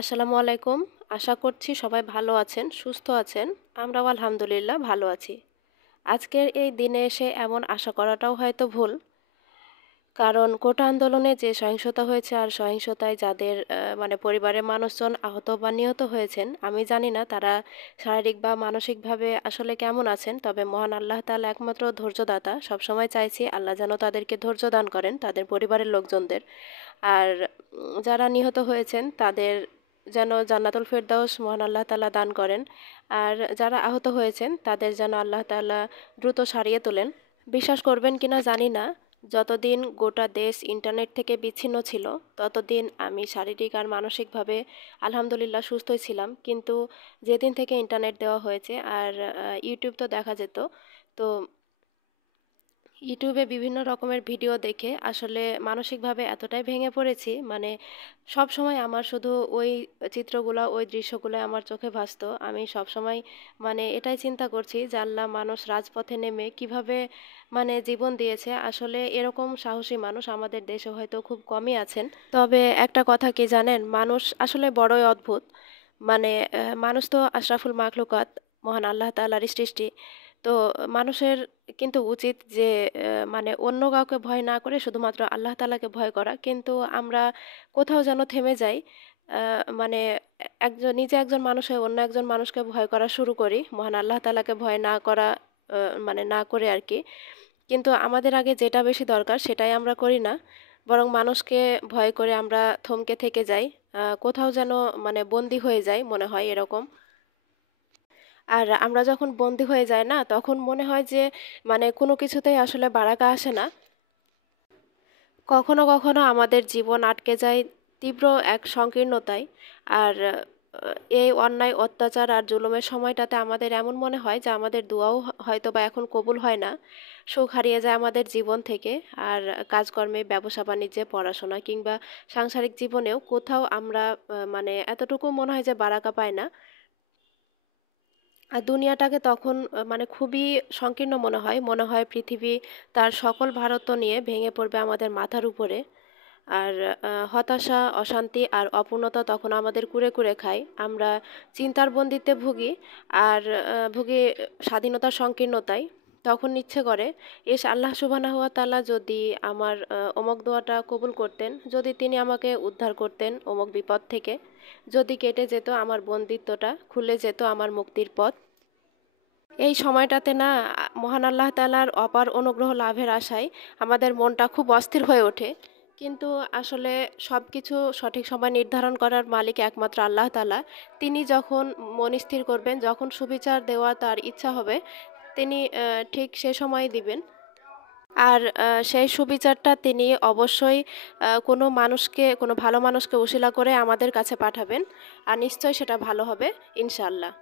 আসসালামু আলাইকুম। আশা করছি সবাই ভালো আছেন, সুস্থ আছেন। আমরাও আলহামদুলিল্লাহ ভালো আছি। আজকের এই দিনে এসে এমন আশা করাটাও হয়তো ভুল। কারণ কোটা আন্দোলনে যে সহিংসতা হয়েছে আর সহিংসতায় যাদের মানে পরিবারের মানুষজন আহত বা নিহত হয়েছেন, আমি জানি না তারা শারীরিক বা মানসিকভাবে আসলে কেমন আছেন। তবে মহান আল্লাহ তাআলা একমাত্র ধৈর্যদাতা। সবসময় চাইছি আল্লাহ যেন তাদেরকে ধৈর্য দান করেন, তাদের পরিবারের লোকজনদের। আর যারা নিহত হয়েছেন তাদের যেন জান্নাতুল ফেরদাউস মহান আল্লাহ তাআলা দান করেন। আর যারা আহত হয়েছেন তাদের যেন আল্লাহ তাআলা দ্রুত সারিয়ে তোলেন। বিশ্বাস করবেন কিনা জানি না, যতদিন গোটা দেশ ইন্টারনেট থেকে বিচ্ছিন্ন ছিল ততদিন আমি শারীরিক আর মানসিকভাবে আলহামদুলিল্লাহ সুস্থই ছিলাম। কিন্তু যেদিন থেকে ইন্টারনেট দেওয়া হয়েছে আর ইউটিউব তো দেখা যেত, তো ইউটিউবে বিভিন্ন রকমের ভিডিও দেখে আসলে মানসিকভাবে এতটাই ভেঙে পড়েছি, মানে সব সময় আমার শুধু ওই চিত্রগুলো ওই দৃশ্যগুলো আমার চোখে ভাসতো। আমি সব সময় মানে এটাই চিন্তা করছি যে আল্লাহ মানুষ রাজপথে নেমে কিভাবে মানে জীবন দিয়েছে। আসলে এরকম সাহসী মানুষ আমাদের দেশে হয়তো খুব কমই আছেন। তবে একটা কথা কি জানেন, মানুষ আসলে বড়ই অদ্ভুত। মানে মানুষ তো আশরাফুল মাখলুকাত, মহান আল্লাহ তাআলারই সৃষ্টি। তো মানুষের কিন্তু উচিত যে মানে অন্য কাউকে ভয় না করে শুধুমাত্র আল্লাহ তাআলাকে ভয় করা। কিন্তু আমরা কোথাও যেন থেমে যাই। মানে একজন নিজে একজন মানুষ হয়ে অন্য একজন মানুষকে ভয় করা শুরু করি, মহান আল্লাহ তাআলাকে ভয় না করা, মানে না করে আর কি। কিন্তু আমাদের আগে যেটা বেশি দরকার সেটাই আমরা করি না, বরং মানুষকে ভয় করে আমরা থমকে থেকে যাই। কোথাও যেন মানে বন্দি হয়ে যাই মনে হয় এরকম। আর আমরা যখন বন্দি হয়ে যাই না, তখন মনে হয় যে মানে কোনো কিছুতেই আসলে বারাকা আসে না। কখনো কখনো আমাদের জীবন আটকে যায় তীব্র এক সংকীর্ণতায়। আর এই অন্যায় অত্যাচার আর জুলুমের সময়টাতে আমাদের এমন মনে হয় যে আমাদের দোয়াও হয়তো বা এখন কবুল হয় না। সুখ হারিয়ে যায় আমাদের জীবন থেকে। আর কাজকর্মে, ব্যবসা বাণিজ্যে, পড়াশোনা কিংবা সাংসারিক জীবনেও কোথাও আমরা মানে এতটুকু মনে হয় যে বারাকা পাই না। আর দুনিয়াটাকে তখন মানে খুবই সংকীর্ণ মনে হয় পৃথিবী তার সকল ভারত্ব নিয়ে ভেঙে পড়বে আমাদের মাথার উপরে। আর হতাশা, অশান্তি আর অপূর্ণতা তখন আমাদের কুরে কুরে খায়। আমরা চিন্তার বন্দিতে ভুগি আর ভুগি স্বাধীনতার সংকীর্ণতায়। তখন ইচ্ছে করে আল্লাহ সুবহানাহু ওয়া তাআলা যদি আমার অমুক দোয়াটা কবুল করতেন, যদি তিনি আমাকে উদ্ধার করতেন অমুক বিপদ থেকে, যদি কেটে যেত আমার বন্দিত্বটা, খুলে যেত আমার মুক্তির পথ। এই সময়টাতে না মহান আল্লাহ তাআলার অপার অনুগ্রহ লাভের আশায় আমাদের মনটা খুব অস্থির হয়ে ওঠে। কিন্তু আসলে সব কিছু সঠিক সময় নির্ধারণ করার মালিক একমাত্র আল্লাহ তাআলা। তিনি যখন মন স্থির করবেন, যখন সুবিচার দেওয়া তার ইচ্ছা হবে, তিনি ঠিক সে সময় দিবেন। আর সেই সুবিচারটা তিনি অবশ্যই কোনো মানুষকে, কোনো ভালো মানুষকে উশিলা করে আমাদের কাছে পাঠাবেন। আর নিশ্চয়ই সেটা ভালো হবে ইনশাআল্লাহ।